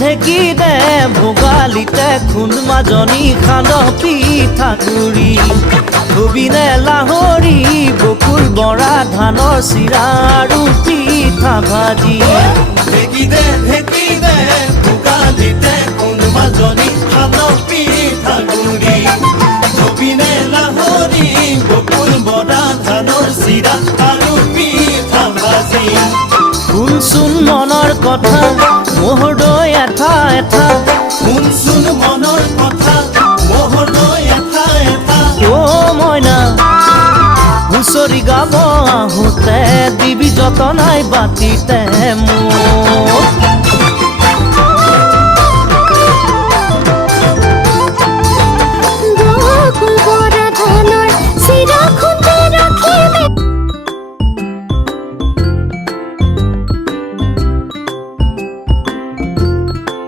ঢেকি দে ভোগালীতে খুন্দ মাজনী খান্দ পিঠাগুৰি ধুবিনে লাহৰি বকুল বৰা ধানৰ চিৰা আৰু পিঠা ভাজি ঢেকি দে ভোগালীতে খুন্দ মাজনী খান্দ পিঠাগুৰি ধুবিনে লাহৰি বকুল বৰা ধানৰ চিৰা আৰু পিঠা ভাজি শুনচোন মনৰ কথা মোহৰ দৈ এঠা এঠা শুনচোন মনৰ কথা মোহৰ দৈ এঠা এঠা অ' মইনা হুঁচৰি গাব আহোঁতে দিবি যতনাই বাতিতে মোক